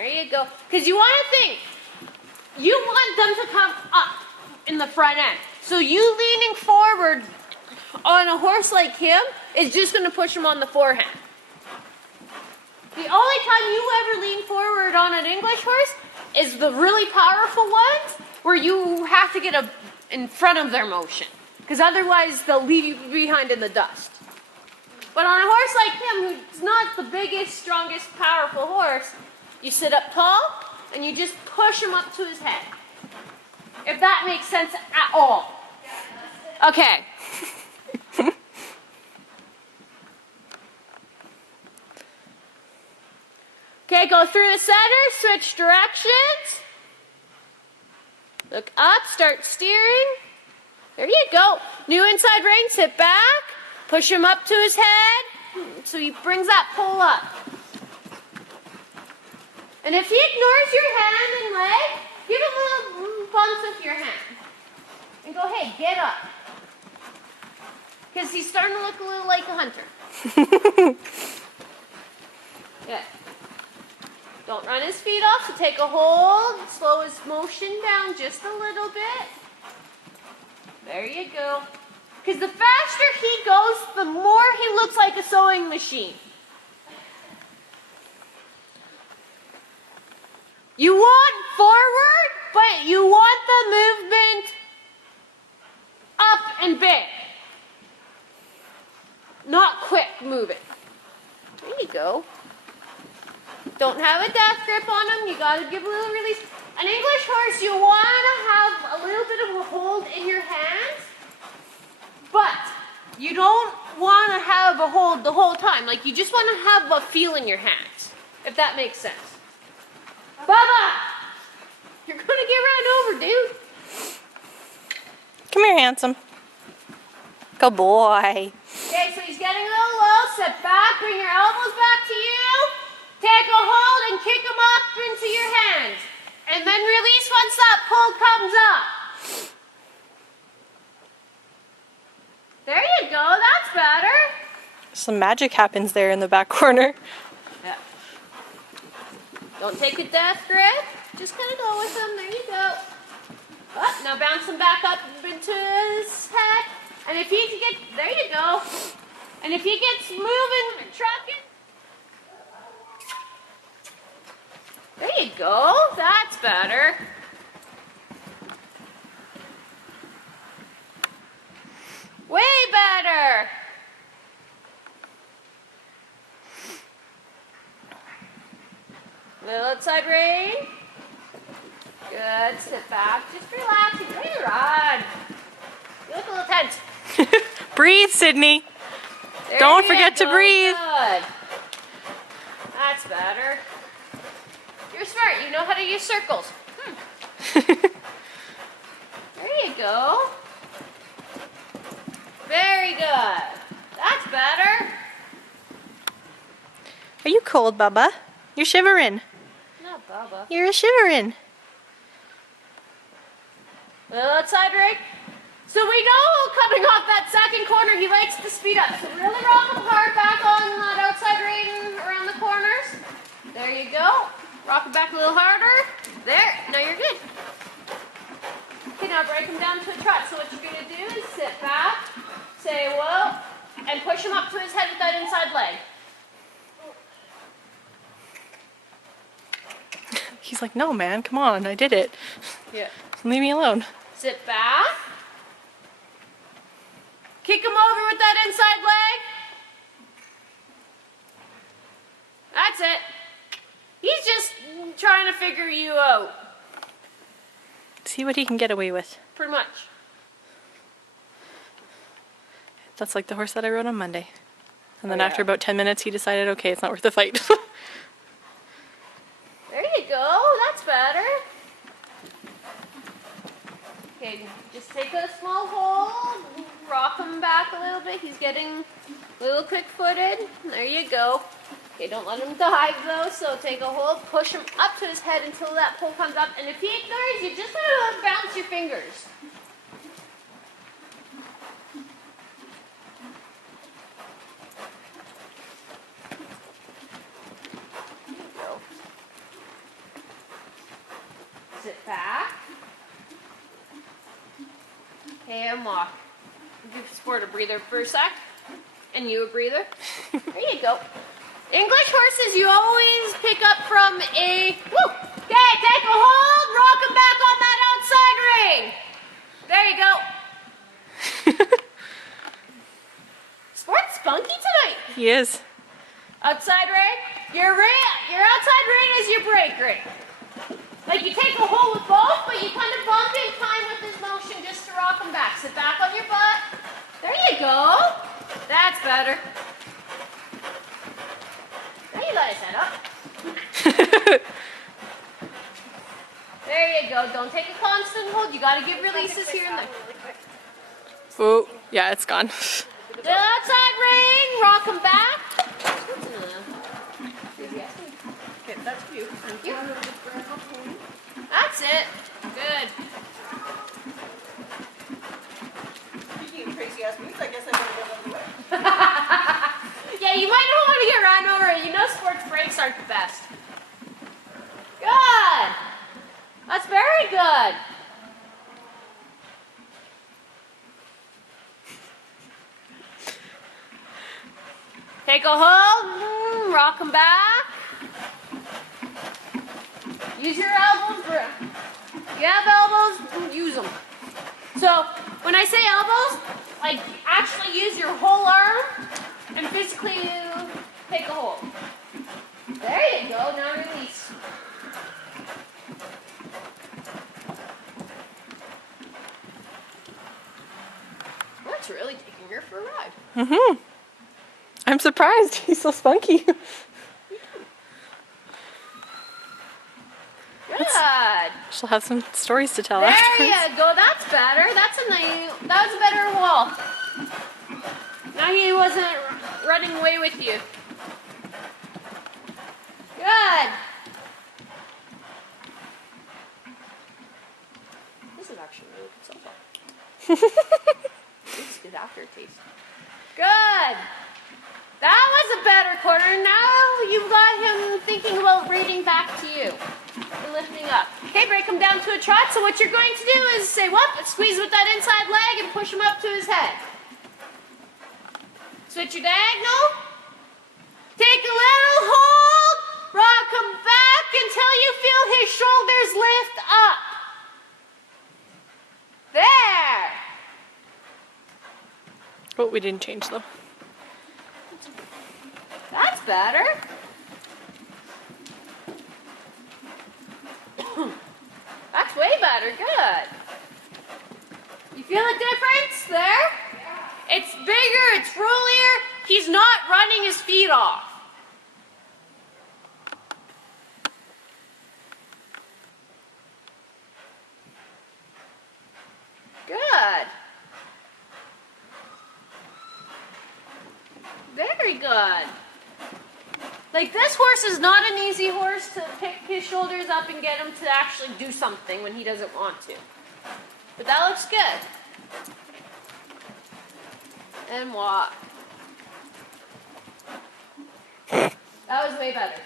There you go. Because you want to think, you want them to come up in the front end. So you leaning forward on a horse like him is just going to push him on the forehand. The only time you ever lean forward on an English horse is the really powerful ones where you have to get in front of their motion. Because otherwise they'll leave you behind in the dust. But on a horse like him, who's not the biggest, strongest, powerful horse, you sit up tall and you just push him up to his head. If that makes sense at all. Okay. Okay, go through the center, switch directions. Look up, start steering. There you go. New inside rein, sit back. Push him up to his head. So he brings that pull up. And if he ignores your hand and leg, give him a little bumps with your hand. And go, hey, get up. Because he's starting to look a little like a hunter. Yeah. Don't run his feet off, so take a hold. Slow his motion down just a little bit. There you go. Because the faster he goes, the more he looks like a sewing machine. You want forward, but you want the movement up and big. Not quick moving. There you go. Don't have a death grip on him. You got to give a little release. An English horse, you want to have a little bit of a hold in your hands, but you don't want to have a hold the whole time. Like, you just want to have a feel in your hands, if that makes sense. Bubba! You're going to get run over, dude. Come here, handsome. Good boy. Okay, so he's getting a little low. Sit back, bring your elbows back to you. Take a hold and kick him up into your hands. And then release once that pull comes up. There you go, that's better. Some magic happens there in the back corner. Yeah. Don't take a death grip. Just kind of go with him. There you go. Oh, now bounce him back up into his head. And if he can get, there you go. And if he gets moving and trucking, there you go. That's better. Way better. Little outside rein. Good. Sit back. Just relax. He's ready to ride. You look a little tense. Breathe, Sydney. There Don't you forget to go. breathe. Good. That's better. You're smart. You know how to use circles. There you go. Very good. That's better. Are you cold, Bubba? You're shivering. Not Bubba. You're a shivering. Little outside rig. So we know coming off that second corner, he likes to speed up. So really rock him hard back on that outside ring around the corners. There you go. Rock him back a little harder. There. Now you're good. Okay, now break him down to a trot. So what you're going to do is sit back, say whoa, and push him up to his head with that inside leg. He's like, no, man, come on, I did it. Yeah. Leave me alone. Sit back. Kick him over with that inside leg. That's it. He's just trying to figure you out. See what he can get away with. Pretty much. That's like the horse that I rode on Monday. And then Oh, after yeah. about 10 minutes, he decided, okay, it's not worth the fight. There you go. That's better. Okay, just take a small hold. Rock him back a little bit. He's getting a little quick-footed. There you go. Okay, don't let him dive though. So take a hold. Push him up to his head until that pull comes up. And if he ignores you, just gotta bounce your fingers. Sit back. Okay, and walk. Give Sport a breather for a sec. And you a breather. There you go. English horses, you always pick up from a... Woo! Okay, take a hold. Rock them back on that outside ring. There you go. Sport's spunky tonight. He is. Outside ring. Your outside ring is your break ring. Like you take a hold with both, but you kind of bump in time with this motion just to rock them back. Sit back on your butt. There you go. That's better. There you let his head up. There you go. Don't take a constant hold. You got to give releases here and there. Oh, yeah, it's gone. The outside ring. Rock them back. Okay, that's for you. Thank you. That's it. Good. Speaking of crazy ass moves, I guess I better go the other way. Yeah, you might not want to get run over. You know Sport's brakes aren't the best. Good. That's very good. Take a hold. Rock them back. Use your elbows. You have elbows, use them. So when I say elbows, like actually use your whole arm and physically take a hold. There you go. Now release. That's really taking her for a ride. Mm-hmm. I'm surprised. He's so spunky. Good. She'll have some stories to tell There afterwards. you go. That's better. That was a better wall. Now he wasn't running away with you. Good. This is actually really good so far. This is good aftertaste. Good. That was a better quarter. Now you've got him thinking about reading back to you and lifting up. Okay, break him down to a trot. So what you're going to do is say, whoop, squeeze with that inside leg and push him up to his head. Switch your diagonal. Take a little hold. Rock him back until you feel his shoulders lift up. There. Oh, we didn't change though. That's better. That's way better. Good. You feel a difference there? It's bigger. It's rollier. He's not running his feet off. Good. Very good. Like this horse is not an easy horse to pick his shoulders up and get him to actually do something when he doesn't want to. But that looks good. And walk. That was way better.